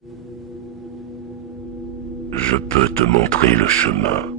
Je peux te montrer le chemin.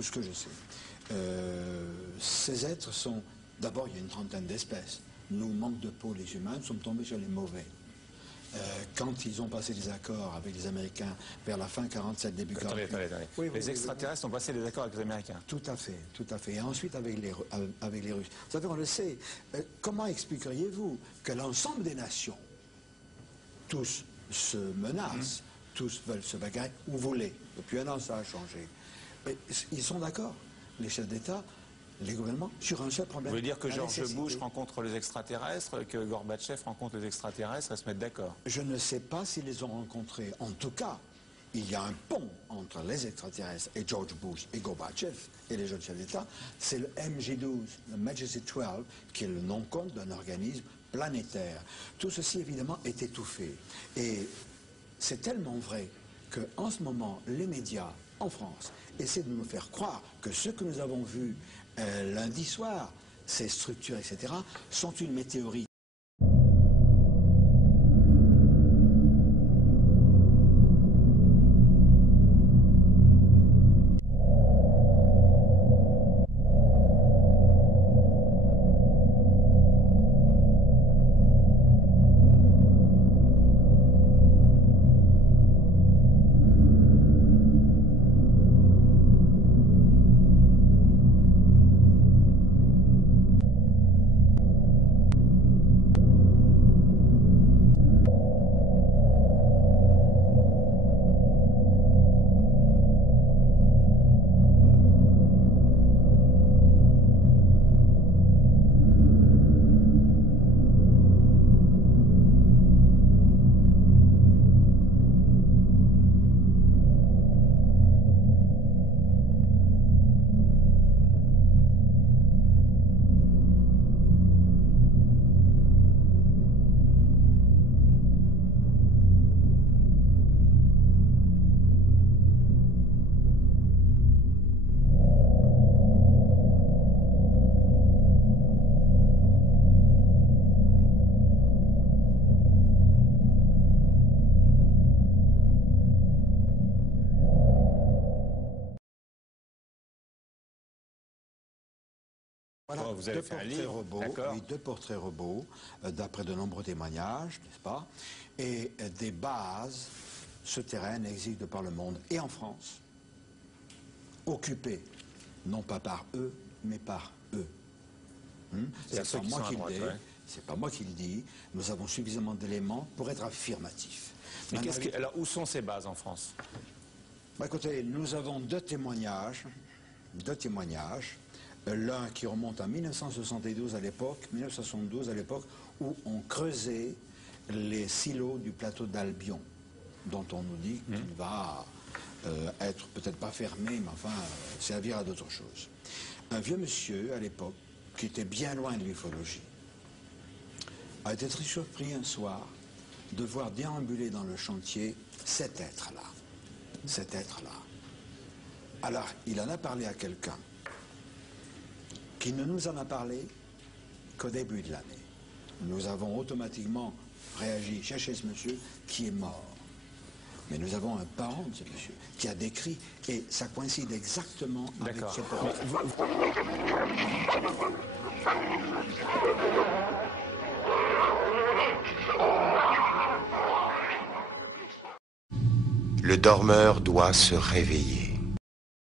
Ce que je sais. Ces êtres sont... D'abord, il y a une trentaine d'espèces. Nous, manque de peau, les humains, nous sommes tombés sur les mauvais. Quand ils ont passé des accords avec les Américains vers la fin 47, début 48... Attendez. Oui, les extraterrestres ont passé des accords avec les Américains. Tout à fait, tout à fait. Et ensuite avec les Russes. Vous savez, on le sait. Comment expliqueriez-vous que l'ensemble des nations, tous se menacent, tous veulent se bagarrer, ou voulaient? Depuis un an, ça a changé. Mais ils sont d'accord, les chefs d'État, les gouvernements, sur un seul problème. Vous voulez dire que George Bush rencontre les extraterrestres, que Gorbatchev rencontre les extraterrestres et se mettent d'accord? Je ne sais pas s'ils les ont rencontrés. En tout cas, il y a un pont entre les extraterrestres et George Bush et Gorbatchev et les jeunes chefs d'État. C'est le MJ-12, le Majesty 12, qui est le nom-compte d'un organisme planétaire. Tout ceci, évidemment, est étouffé. Et c'est tellement vrai qu'en ce moment, les médias en France essaient de nous faire croire que ce que nous avons vu lundi soir, ces structures, etc., sont une météorite. Voilà, vous avez fait un livre, oui, 2 portraits robots, d'après de nombreux témoignages, n'est-ce pas? Et des bases souterraines existent de par le monde, et en France, occupées, non pas par eux, mais par eux. C'est pas moi qui le dis, c'est pas moi qui le dis, nous avons suffisamment d'éléments pour être affirmatifs. Mais alors, où sont ces bases en France? Bah, écoutez, nous avons deux témoignages, l'un qui remonte à 1972 à l'époque, 1972 à l'époque, où on creusait les silos du plateau d'Albion, dont on nous dit qu'il va être peut-être pas fermé, mais enfin servir à d'autres choses. Un vieux monsieur à l'époque, qui était bien loin de l'ufologie, a été très surpris un soir de voir déambuler dans le chantier cet être-là. Cet être-là. Alors, il en a parlé à quelqu'un qui ne nous en a parlé qu'au début de l'année. Nous avons automatiquement réagi, chercher ce monsieur qui est mort. Mais nous avons un parent de ce monsieur qui a décrit, et ça coïncide exactement avec ce portrait. Le dormeur doit se réveiller.